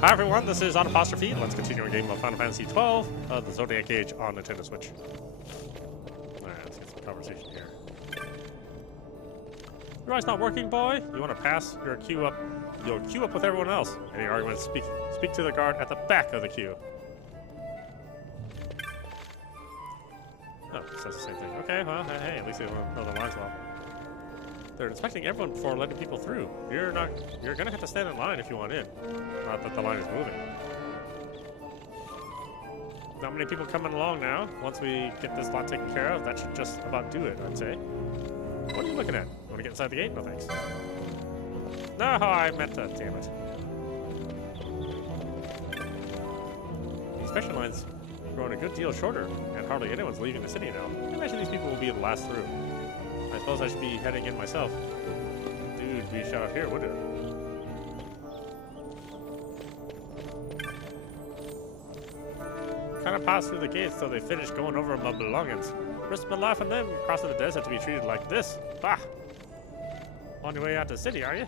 Hi everyone, this is audap. Let's continue our game of Final Fantasy XII, the Zodiac Age on Nintendo Switch. Alright, let's get some conversation here. Your eye's not working, boy? You want to pass your queue up? You'll queue up with everyone else. Any arguments, speak to the guard at the back of the queue. Oh, it says the same thing. Okay, well, hey, at least they don't know the lines well. They're inspecting everyone before letting people through. You're gonna have to stand in line if you want in. Not that the line is moving. Not many people coming along now. Once we get this lot taken care of, that should just about do it, I'd say. What are you looking at? Want to get inside the gate? No thanks. No, I meant to. Damn it. The inspection line's growing a good deal shorter, and hardly anyone's leaving the city now. I imagine these people will be the last through. I suppose I should be heading in myself. Dude, be shut off here, would it? Kinda passed through the gates till they finished going over my belongings. Risked my life on them, crossing the desert to be treated like this. Bah! On your way out to the city, are you?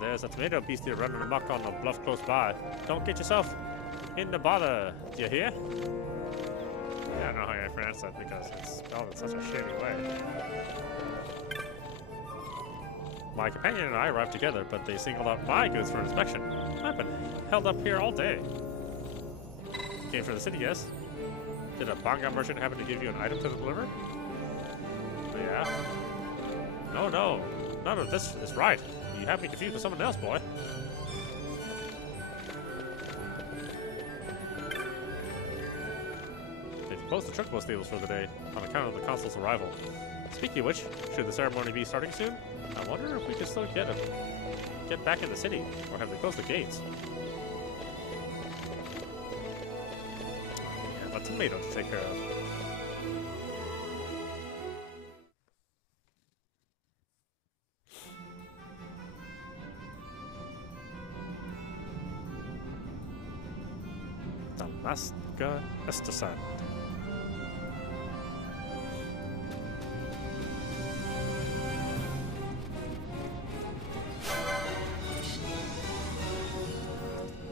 There's a tomato beastie running amok on the bluff close by. Don't get yourself into bother, do you hear? Yeah, I don't know how I pronounce that because it's spelled in such a shady way. My companion and I arrived together, but they singled out my goods for inspection. I've been held up here all day. Came from the city, yes? Did a Banga merchant happen to give you an item to deliver? Yeah. No. None of this is right. You have me confused with someone else, boy. They've closed the Chocobo stables for the day on account of the consul's arrival. Speaking of which, should the ceremony be starting soon? I wonder if we can still get back in the city, or have they closed the gates? We have a tomato to take care of. Dalmasca XII.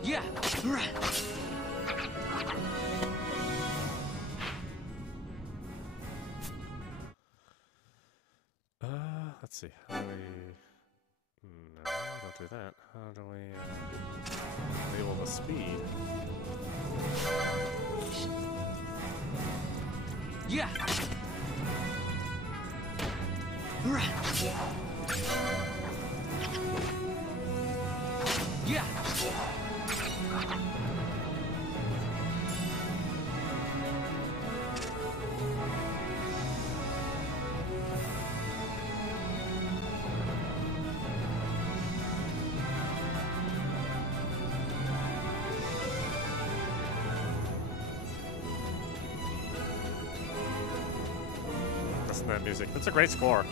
Yeah. Let's see. How do we? No, don't do that. How do we enable the speed? Yeah. Yeah. Listen to that music. It's a great score.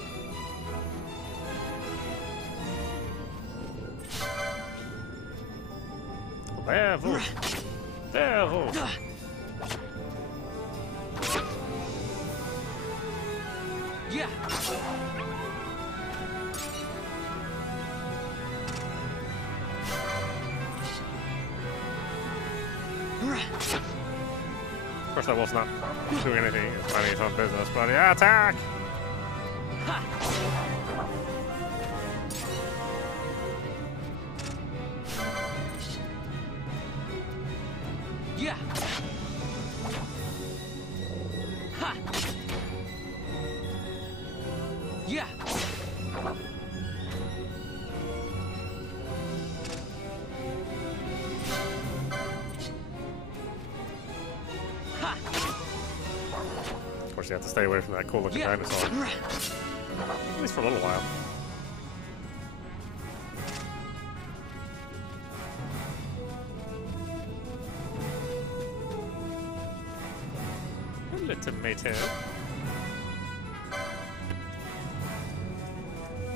There-vous. Yeah. Of course, that wolf's not doing anything. It's minding his own business, but yeah, attack! Ha. Yeah. Ha. Yeah. Ha. Of course, you have to stay away from that cool-looking dinosaur. At least for a little while. Hello, tomato.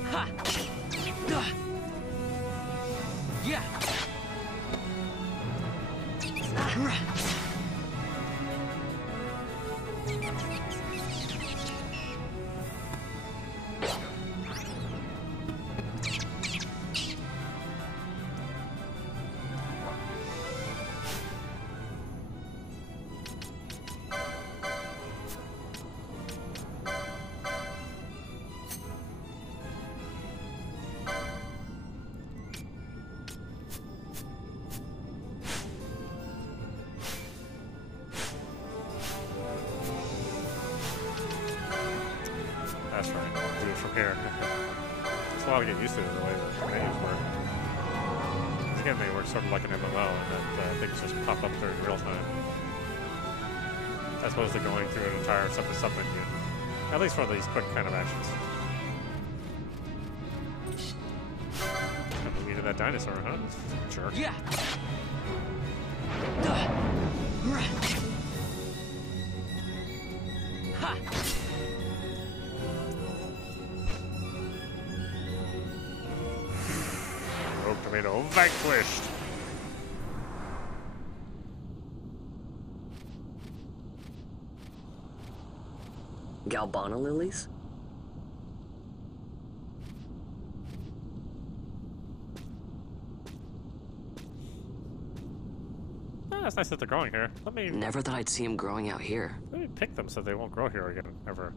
Ha. Yeah. That's right. Do it from here. It's a while to get used to the way the menus work. Again, they work sort of like an MMO, and that things just pop up during real time. As opposed to going through an entire sub-menu. At least for these quick kind of actions. And we needed that dinosaur, huh? Jerk. Yeah. Ha. Rogue tomato vanquished. Galbana lilies? Ah, it's nice that they're growing here. Never thought I'd see them growing out here. Let me pick them so they won't grow here again, ever.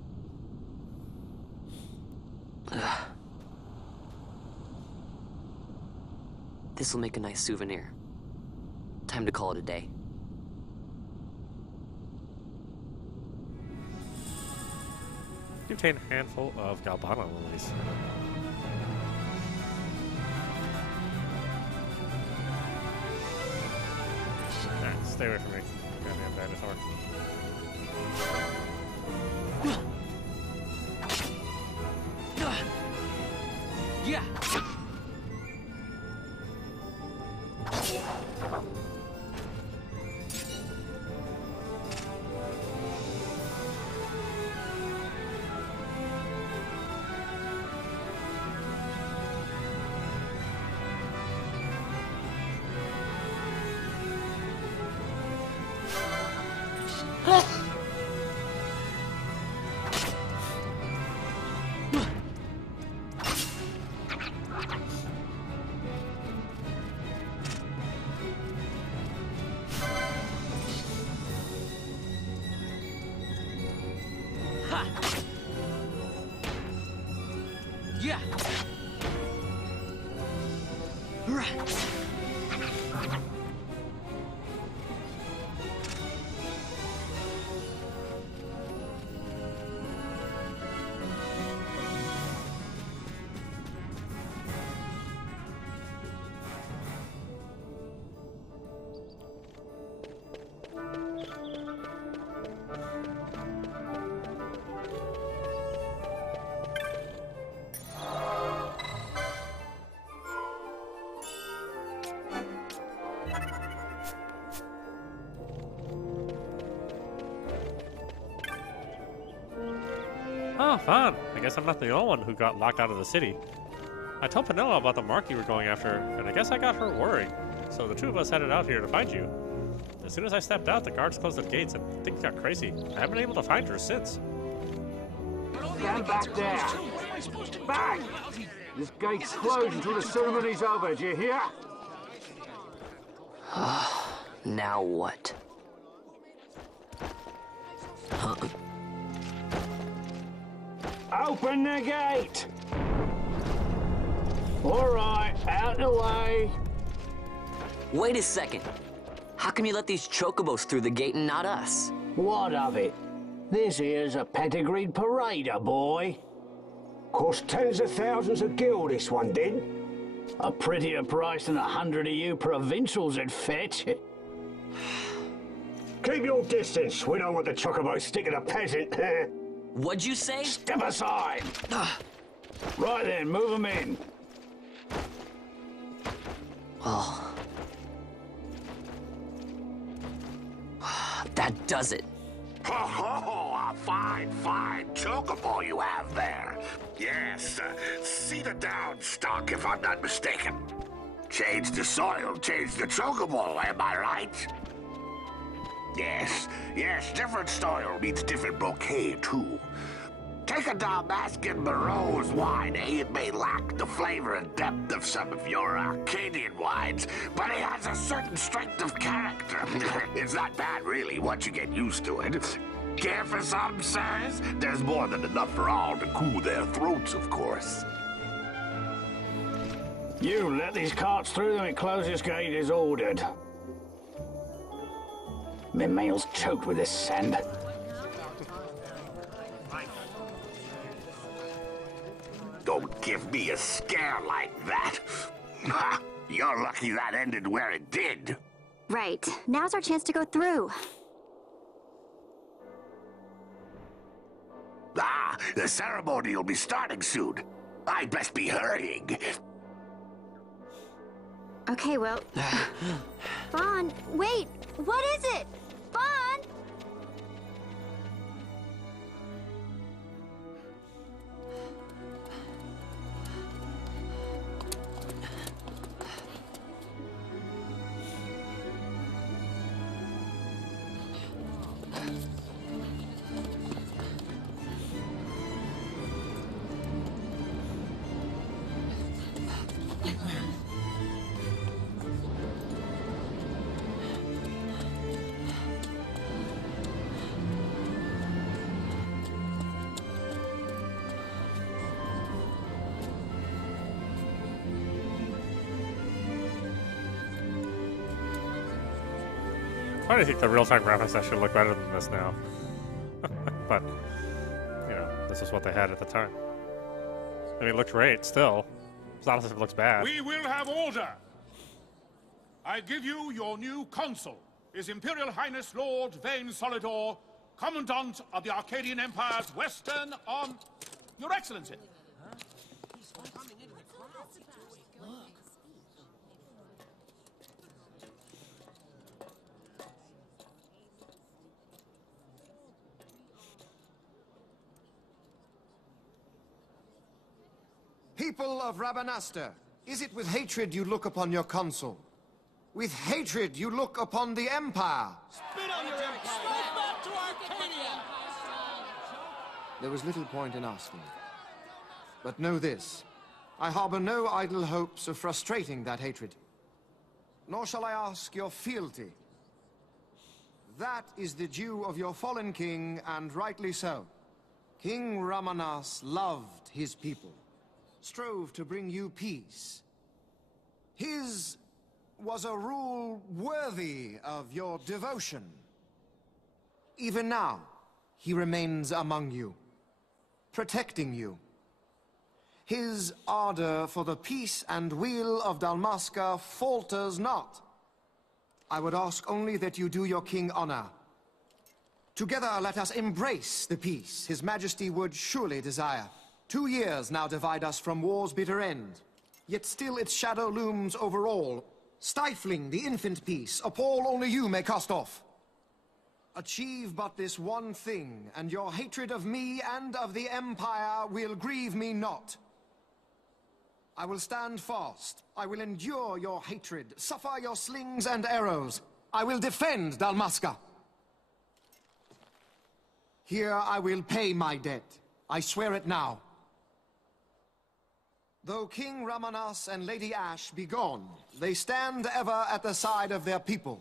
This'll make a nice souvenir. Time to call it a day. Contain a handful of Galbana lilies. Alright, stay away from me. Goddamn dinosaur. Yeah. Yeah. Right. Oh, Vaan. I guess I'm not the only one who got locked out of the city. I told Penilla about the mark you were going after, and I guess I got her worried. So the two of us headed out here to find you. As soon as I stepped out, the guards closed the gates and things got crazy. I haven't been able to find her since. Stand back there! Back! This gate's closed until the ceremony's over, do you hear? Now what? Huh? Open the gate! Alright, out the way! Wait a second. How come you let these chocobos through the gate and not us? What of it? This here's a pedigreed parader, boy. Cost tens of thousands of gil, this one did. A prettier price than 100 of you provincials would fetch. Keep your distance. We don't want the chocobos sticking a peasant. What'd you say? Step aside. Right then, move them in. Oh. That does it. Ho ho! A fine, fine chocobo you have there. Yes, cedar down stock if I'm not mistaken. Change the soil, change the chocobo, am I right? Yes, yes, different soil means different bouquet too. Take a Dalmascan Barrow's wine, eh? It may lack the flavor and depth of some of your Arcadian wines, but it has a certain strength of character. It's not bad, really, once you get used to it. Care for some, sirs? There's more than enough for all to cool their throats, of course. You let these carts through and closest gate is ordered. My mail's choked with this sand. Don't give me a scare like that. You're lucky that ended where it did. Right. Now's our chance to go through. Ah, the ceremony will be starting soon. I'd best be hurrying. Okay, well... Vaan, wait! What is it? Vaan! I think the real-time graphics actually look better than this now. But, you know, this is what they had at the time. I mean, it looks great still. It's not as if it looks bad. We will have order! I give you your new consul, His Imperial Highness Lord Vaan Solidor, Commandant of the Arcadian Empire's Western Arm... Your Excellency! People of Rabanastre, is it with hatred you look upon your consul? With hatred you look upon the Empire? Spit on your empire! Strike back to Arcadia! There was little point in asking. But know this, I harbor no idle hopes of frustrating that hatred. Nor shall I ask your fealty. That is the due of your fallen king, and rightly so. King Rabanastre loved his people, strove to bring you peace. His was a rule worthy of your devotion. Even now, he remains among you, protecting you. His ardor for the peace and weal of Dalmasca falters not. I would ask only that you do your king honor. Together let us embrace the peace His Majesty would surely desire. 2 years now divide us from war's bitter end, yet still its shadow looms over all, stifling the infant peace, a pall only you may cast off. Achieve but this one thing, and your hatred of me and of the Empire will grieve me not. I will stand fast. I will endure your hatred, suffer your slings and arrows. I will defend Dalmasca. Here I will pay my debt. I swear it now. Though King Rabanastre and Lady Ashe be gone, they stand ever at the side of their people.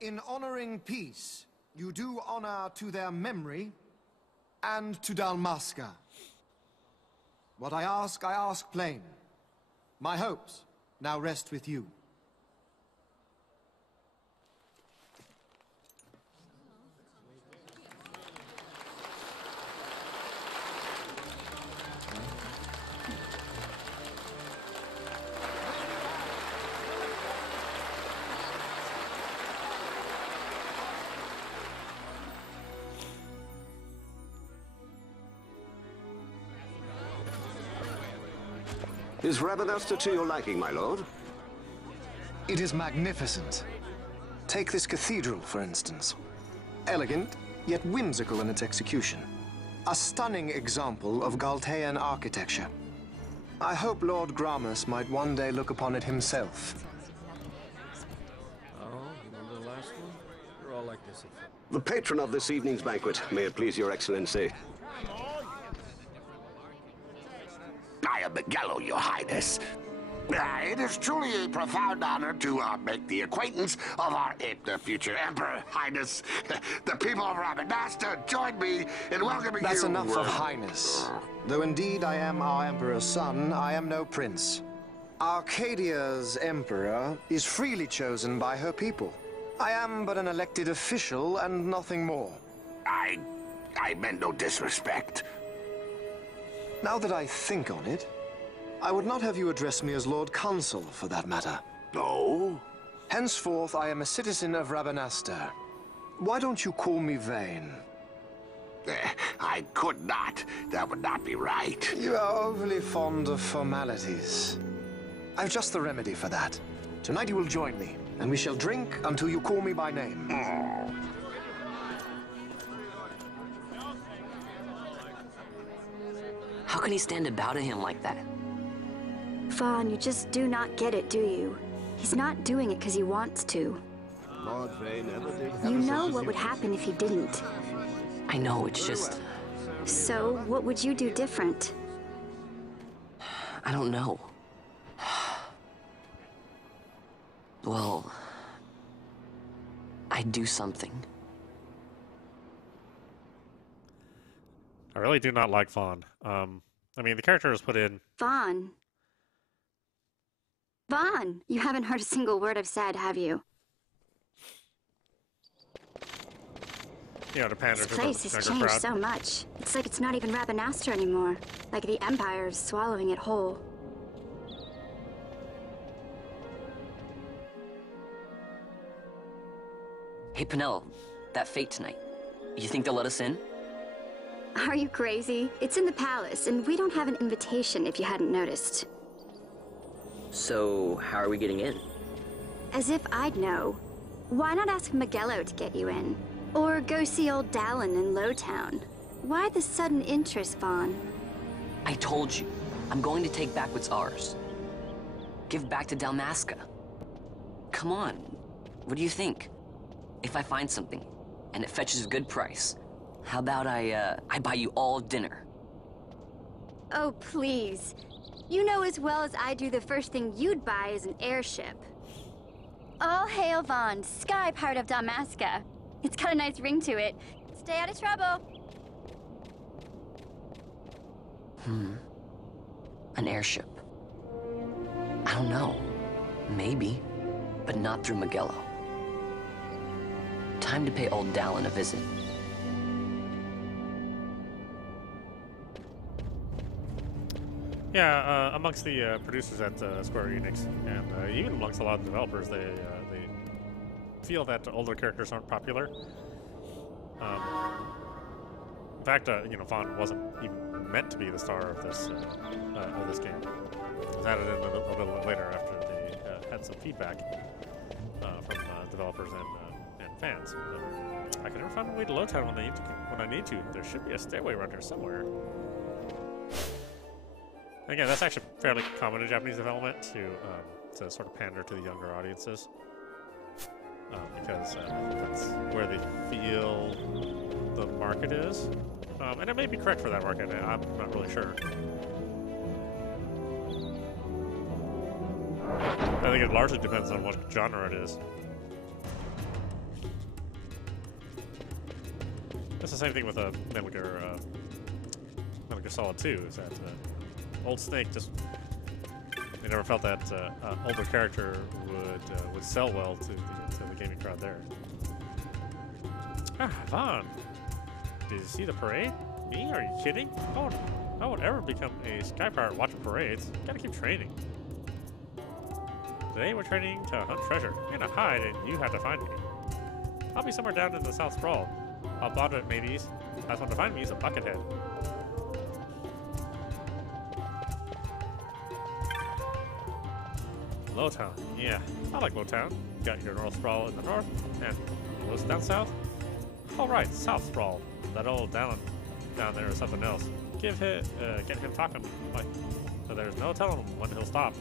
In honoring peace, you do honor to their memory and to Dalmasca. What I ask plain. My hopes now rest with you. Is Rabanastre to your liking, my lord? It is magnificent. Take this cathedral, for instance. Elegant, yet whimsical in its execution. A stunning example of Galtean architecture. I hope Lord Gramus might one day look upon it himself. Oh, you remember the last one? We're all like this. The patron of this evening's banquet, may it please your excellency. I am Miguel, your highness. It is truly a profound honor to make the acquaintance of our future emperor, highness. The people of Rabanastre join me in welcoming you. That's enough of highness. Though indeed I am our emperor's son, I am no prince. Arcadia's emperor is freely chosen by her people. I am but an elected official and nothing more. I meant no disrespect. Now that I think on it, I would not have you address me as Lord Consul, for that matter. No? Henceforth, I am a citizen of Rabanastre. Why don't you call me Vaan? I could not. That would not be right. You are overly fond of formalities. I've just the remedy for that. Tonight you will join me, and we shall drink until you call me by name. Oh. How can he stand about to him like that? Vaan, you just do not get it, do you? He's not doing it because he wants to. Lord Vaan never did. You know what would happen if he didn't. I know, it's just... So, what would you do different? I don't know. Well... I'd do something. I really do not like Vaan. I mean, the character was put in... Vaan. Vaan! You haven't heard a single word I've said, have you? You know, to pander This to place the has younger changed crowd. so much. It's like it's not even Rabanastre anymore. Like the Empire is swallowing it whole. Hey, Penel, that fete tonight. You think they'll let us in? Are you crazy? It's in the palace, and we don't have an invitation if you hadn't noticed. So, how are we getting in? As if I'd know. Why not ask Magello to get you in? Or go see old Dallin in Lowtown? Why the sudden interest, Vaan? I told you, I'm going to take back what's ours. Give back to Dalmasca. Come on, what do you think? If I find something, and it fetches a good price, how about I buy you all dinner? Oh, please. You know as well as I do the first thing you'd buy is an airship. All hail Vaan, sky part of Dalmasca. It's got a nice ring to it. Stay out of trouble. An airship. I don't know. Maybe, but not through Magello. Time to pay old Dallin a visit. Yeah, amongst the producers at Square Enix, and even amongst a lot of developers, they feel that older characters aren't popular. In fact, you know, Vaan wasn't even meant to be the star of this game. It was added in a little bit later after they had some feedback from developers and fans. I can never find a way to Lowtown when I need to. There should be a stairway around here somewhere. Again, that's actually fairly common in Japanese development to sort of pander to the younger audiences, because that's where they feel the market is, and it may be correct for that market. I'm not really sure. I think it largely depends on what genre it is. That's the same thing with Metal Gear Solid 2. Is that Old Snake just, they never felt that older character would sell well to the gaming crowd there. Ah, Vaan, did you see the parade? Me? Are you kidding? I won't ever become a sky pirate watching parades. Gotta keep training. Today we're training to hunt treasure. I'm gonna hide and you have to find me. I'll be somewhere down in the South Sprawl. I'll bother it, mateys. Last one to find me is a buckethead. Lowtown, yeah, I like Lowtown. You got your North Sprawl in the north, and what's down south? All right, South Sprawl. That old down there is something else. Get him talking, like, so there's no telling him when he'll stop.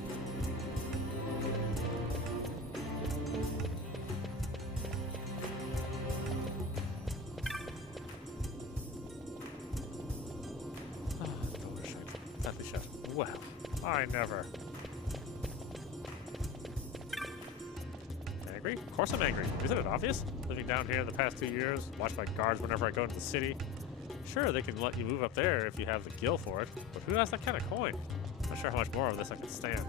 Door shut. Tightly shut. Well, I never. Angry? Of course I'm angry. Isn't it obvious? Living down here the past 2 years, watched by guards whenever I go into the city. Sure, they can let you move up there if you have the gil for it, but who has that kind of coin? Not sure how much more of this I can stand.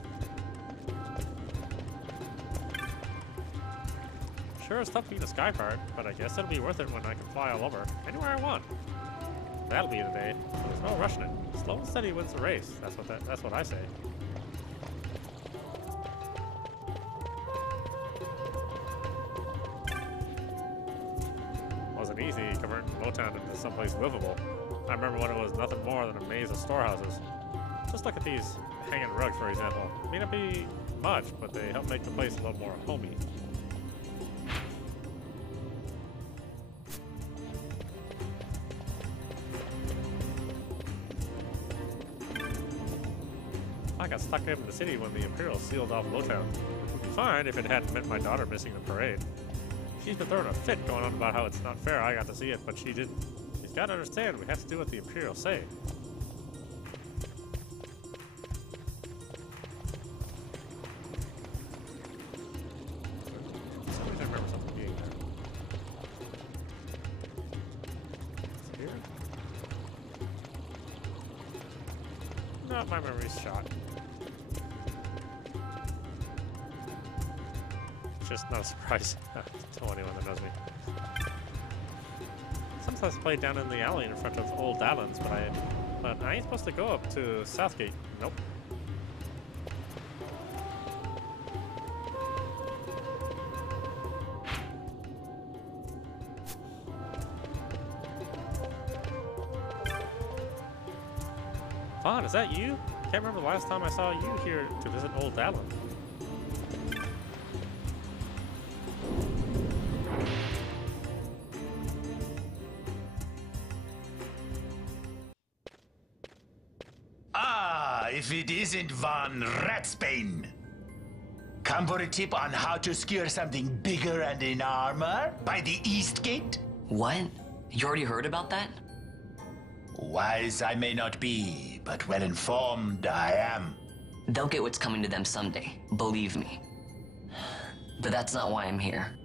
Sure, it's tough being a sky pirate, but I guess it'll be worth it when I can fly all over, anywhere I want. That'll be the day. There's no rushing it. Slow and steady wins the race. That's what I say. Wasn't easy converting Lowtown into someplace livable. I remember when it was nothing more than a maze of storehouses. Just look at these hanging rugs, for example. May not be much, but they help make the place a little more homey. I got stuck up in the city when the Imperials sealed off Lowtown. It would be fine if it hadn't meant my daughter missing the parade. She's been throwing a fit going on about how it's not fair I got to see it, but she didn't. She's got to understand we have to do what the Imperials say. For some reason I remember something being there. Is it here? No, my memory's shot. Just not a surprise to anyone that knows me. Sometimes I play down in the alley in front of old Dallins, but I ain't supposed to go up to Southgate. Nope. Vaan, is that you? Can't remember the last time I saw you here to visit old Dallin. If it isn't Vaan Ratsbane. Come for a tip on how to secure something bigger and in armor by the East Gate? What? You already heard about that? Wise I may not be, but well informed I am. They'll get what's coming to them someday, believe me. But that's not why I'm here.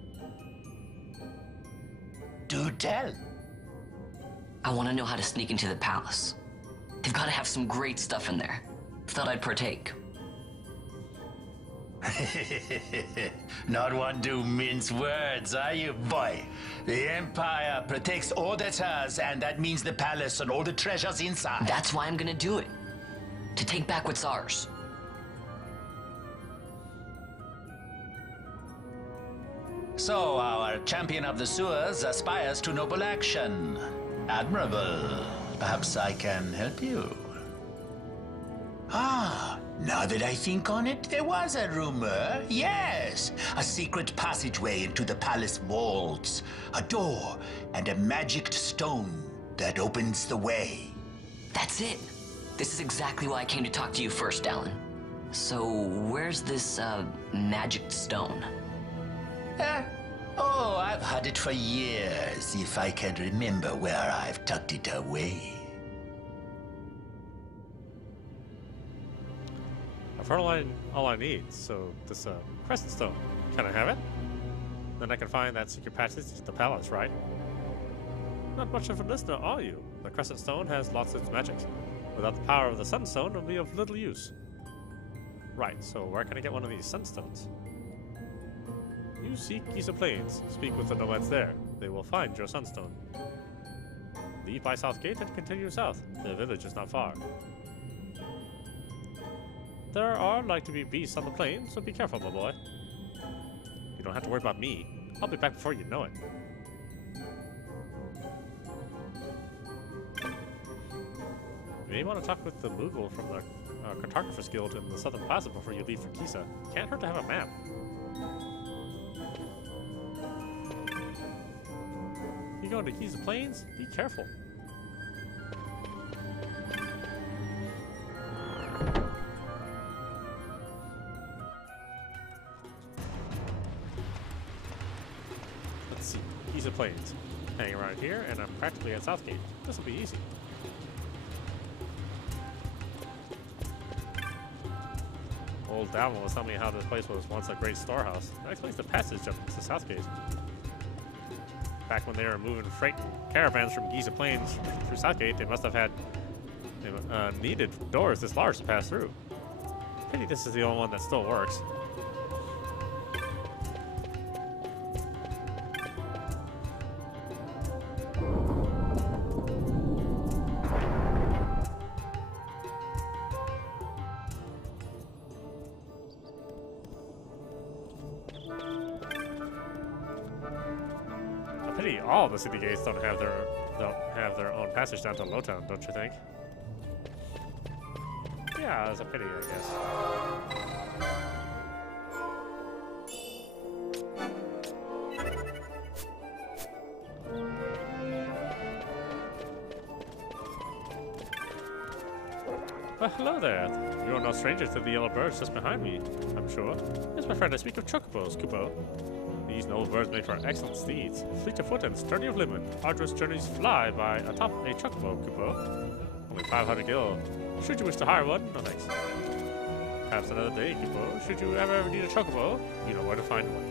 Do tell. I want to know how to sneak into the palace. They've got to have some great stuff in there. Thought I'd partake. Not one to mince words, are you, boy? The Empire protects all that's hers, and that means the palace and all the treasures inside. That's why I'm gonna do it. To take back what's ours. So, our champion of the sewers aspires to noble action. Admirable. Perhaps I can help you. Ah, now that I think on it, there was a rumor. Yes, a secret passageway into the palace vaults, a door, and a magic stone that opens the way. That's it. This is exactly why I came to talk to you first, Alan. So, where's this, magic stone? Oh, I've had it for years, if I can remember where I've tucked it away. I've heard all I need, so this crescent stone. Can I have it? Then I can find that secret passage to the palace, right? Not much of a listener, are you? The crescent stone has lots of its magics. Without the power of the sunstone, it will be of little use. Right, so where can I get one of these sunstones? You seek XII Plains. Speak with the nomads there. They will find your sunstone. Leave by South Gate and continue south. The village is not far. There are like to be beasts on the plain, so be careful, my boy. You don't have to worry about me. I'll be back before you know it. You may want to talk with the Moogle from the Cartographers Guild in the Southern Plaza before you leave for Kisa. Can't hurt to have a map. You going to XII Plains? Be careful. Let's see. XII Plains. Hang around here, and I'm practically at Southgate. This will be easy. Old Dalma was telling me how this place was once a great storehouse. That explains the passage up to Southgate. Back when they were moving freight and caravans from XII Plains through Southgate, they must have had needed doors this large to pass through. Pity this is the only one that still works. all the city gates don't have their own passage down to Lowtown, don't you think? Yeah, it's a pity, I guess. Well, hello there. You are no stranger to the yellow birds just behind me, I'm sure. Yes, my friend, I speak of chocobos, Kupo. These noble birds make for excellent steeds, fleet of foot and sturdy of limb. Arduous journeys fly by atop a chocobo, Kupo. Only 500 gil. Should you wish to hire one, no thanks. Perhaps another day, Kupo. Should you ever need a chocobo, you know where to find one.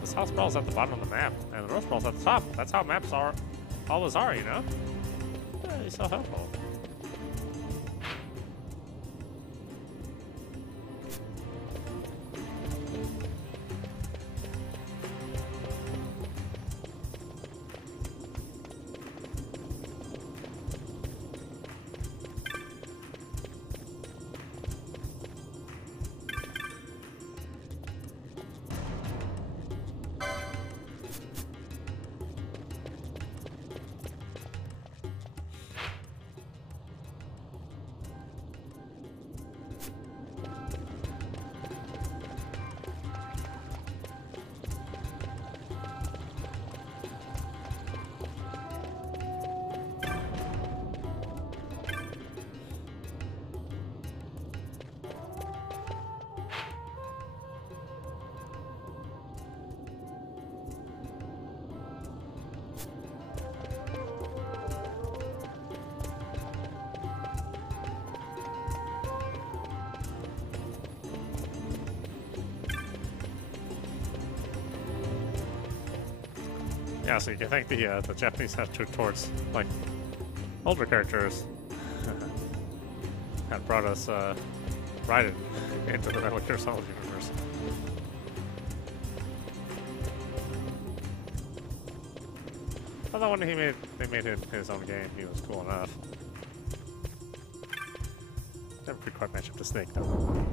The south sprawl's at the bottom of the map, and the north sprawl's at the top. That's how maps always are, you know? Yeah, it's so helpful. Yeah, so you can thank the Japanese attitude towards, like, older characters that brought us right into the Metal Gear Solid universe. Although when they made his own game, he was cool enough. Never could quite match up to Snake, though.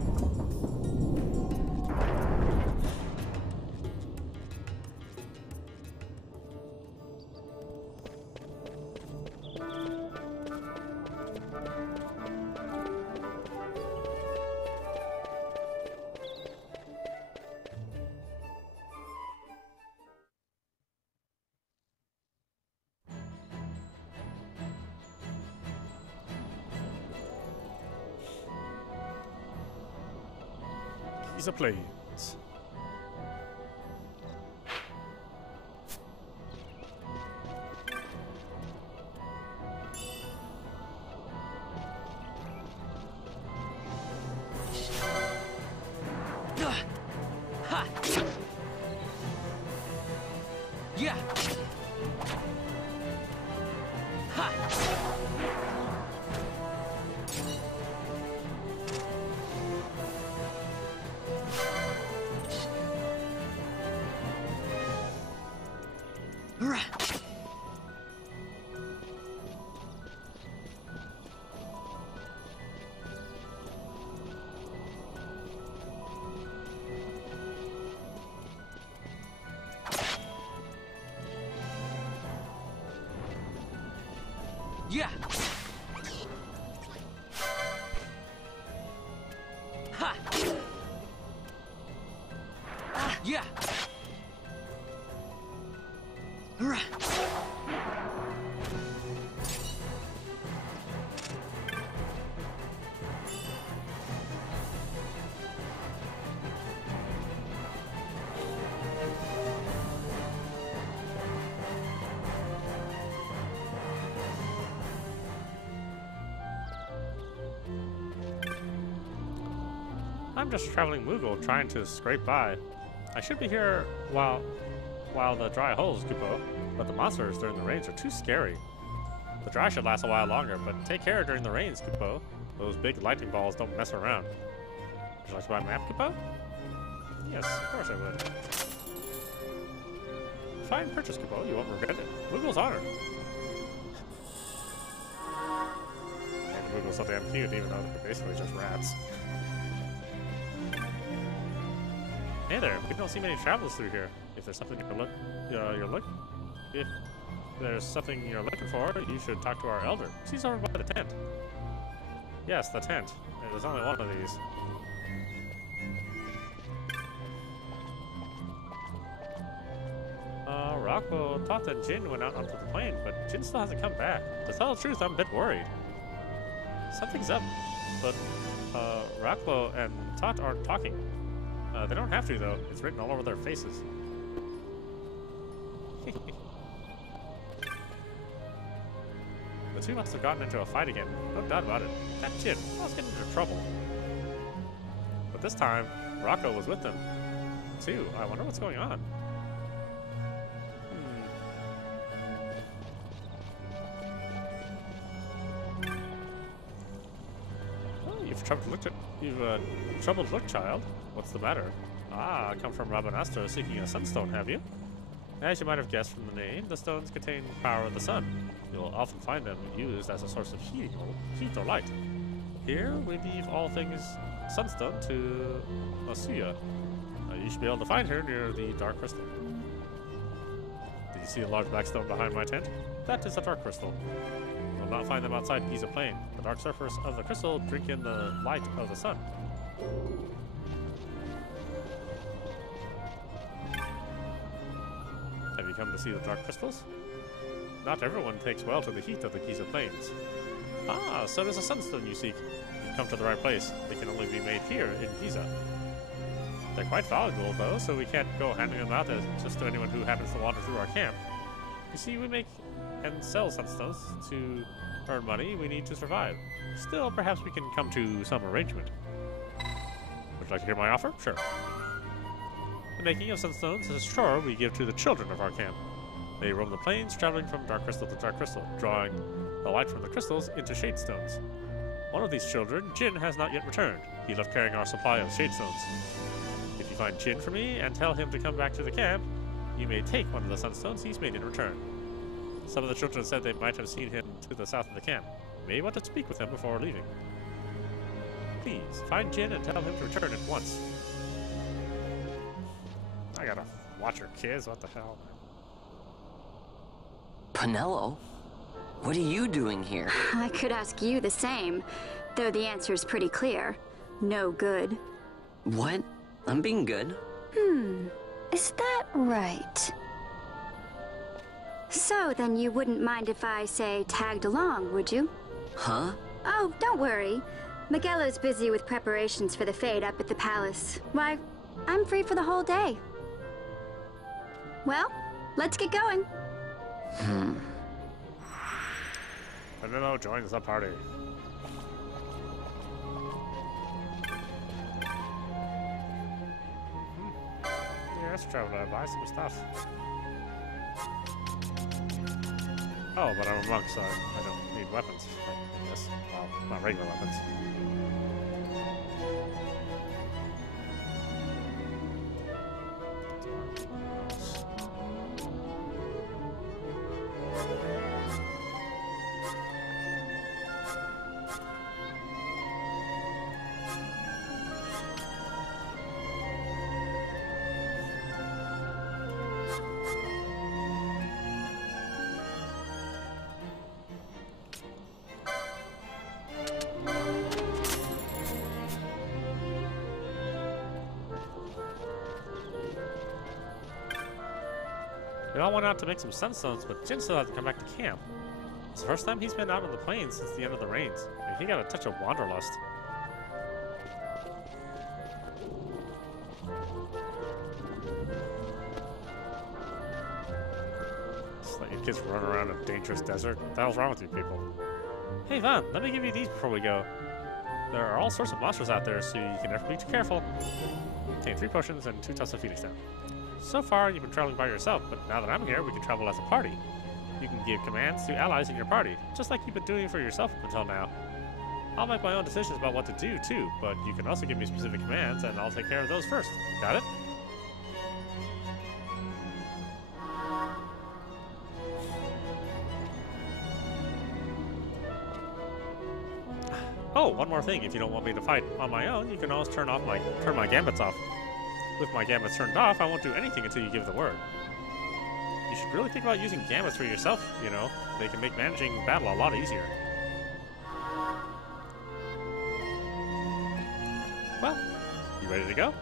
Keys of Plains. Yeah. Yeah. I'm just traveling Moogle, trying to scrape by. I should be here while the dry holds, Kupo, but the monsters during the rains are too scary. The dry should last a while longer, but take care during the rains, Kupo. Those big lightning balls don't mess around. Would you like to buy a map, Kupo? Yes, of course I would. Fine purchase, Kupo. You won't regret it. Moogle's honor. And the Moogle's so damn cute, even though they're basically just rats. Hey there, we don't see many travelers through here. If there's something you're looking for, you should talk to our elder. She's over by the tent. Yes, the tent. There's only one of these. Rockwell thought that Jin went out onto the plane, but Jin still hasn't come back. To tell the truth, I'm a bit worried. Something's up, but Rockwell and Tot aren't talking. They don't have to, though. It's written all over their faces. The two must have gotten into a fight again. No doubt about it. That Jin was getting into trouble. But this time, Rocco was with them, too. I wonder what's going on. Oh, you've troubled look, child. What's the matter? Ah, I come from Rabanastre seeking a sunstone, have you? As you might have guessed from the name, the stones contain the power of the sun. You'll often find them used as a source of heat or light. Here, we leave all things sunstone to Asuya. You should be able to find her near the dark crystal. Did you see a large black stone behind my tent? That is a dark crystal. You'll not find them outside Giza Plain. The dark surface of the crystal drink in the light of the sun. Have you come to see the dark crystals? Not everyone takes well to the heat of the Giza Plains. Ah, so there's a sunstone you seek. You've come to the right place. They can only be made here in Giza. They're quite valuable, though, so we can't go handing them out just to anyone who happens to wander through our camp. You see, we make and sell sunstones to earn money we need to survive. Still, perhaps we can come to some arrangement. Would you like to hear my offer? Sure. The making of sunstones is a chore we give to the children of our camp. They roam the plains, traveling from dark crystal to dark crystal, drawing the light from the crystals into shade stones. One of these children, Jin, has not yet returned. He left carrying our supply of shade stones. If you find Jin for me and tell him to come back to the camp, you may take one of the sunstones he's made in return. Some of the children said they might have seen him to the south of the camp. You may want to speak with him before leaving. Please, find Jin and tell him to return at once. I gotta watch her kids, what the hell? Pinello? What are you doing here? I could ask you the same, though the answer is pretty clear. No good. What? I'm being good. Is that right? So, then you wouldn't mind if I, say, tagged along, would you? Huh? Oh, don't worry. Miguelo's busy with preparations for the fete up at the palace. Why, I'm free for the whole day. Well, let's get going. Pinello joins the party. Yes, traveler, buy some stuff. Oh, but I'm a monk, so I don't need weapons. I guess. Well, not regular weapons. We all went out to make some sunstones, but Jin still hasn't come back to camp. It's the first time he's been out on the plains since the end of the rains. And he got a touch of wanderlust. Just let your kids run around a dangerous desert. What the hell's wrong with you people? Hey Vaan, let me give you these before we go. There are all sorts of monsters out there, so you can never be too careful. Contain 3 potions and 2 tufts of Phoenix down. So far, you've been traveling by yourself, but now that I'm here, we can travel as a party. You can give commands to allies in your party, just like you've been doing for yourself up until now. I'll make my own decisions about what to do, too, but you can also give me specific commands, and I'll take care of those first. Got it? Oh, one more thing. If you don't want me to fight on my own, you can always turn my gambits off. With my gambits turned off, I won't do anything until you give the word. You should really think about using gambits for yourself, you know. They can make managing battle a lot easier. Well, you ready to go?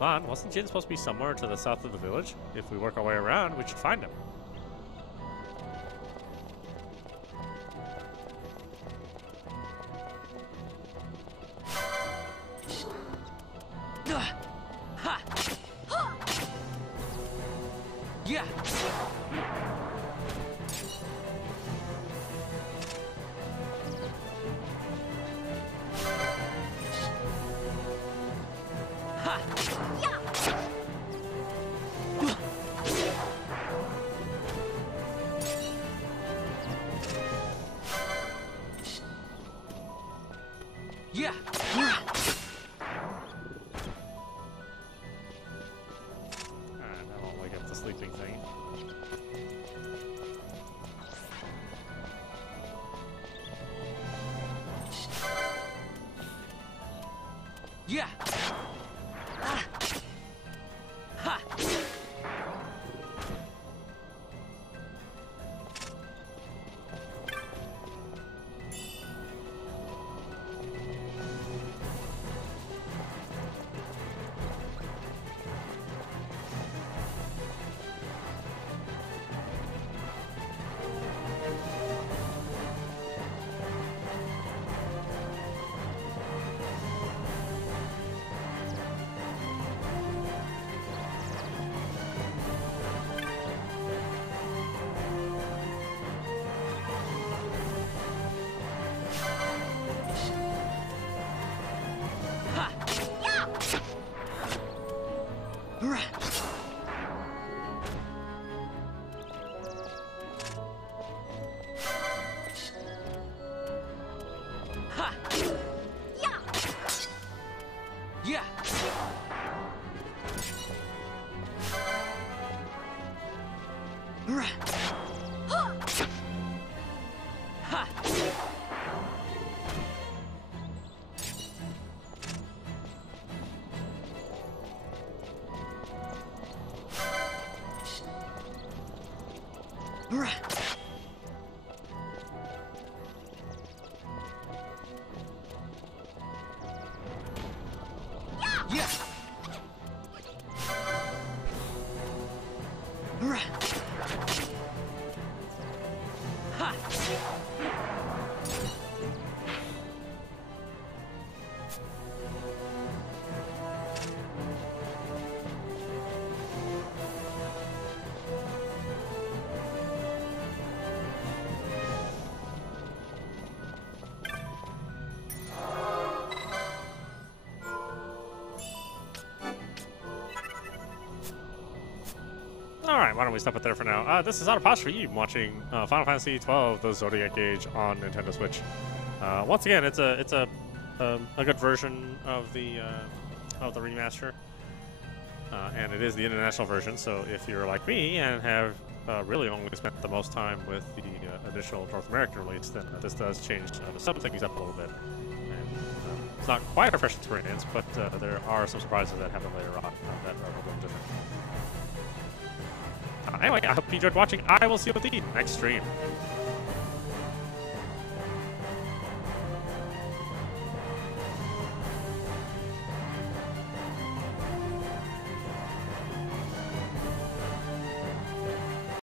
Vaan, wasn't Jin supposed to be somewhere to the south of the village? If we work our way around, we should find him. Alright, why don't we stop it there for now. This is audap for you watching Final Fantasy XII, the Zodiac Age on Nintendo Switch. Once again, it's a good version of the remaster. And it is the international version, so if you're like me and have really only spent the most time with the initial North American release, then this does change some things up a little bit. And it's not quite a fresh experience, but there are some surprises that happen later on that are a little different. Anyway, I hope you enjoyed watching. I will see you at the next stream.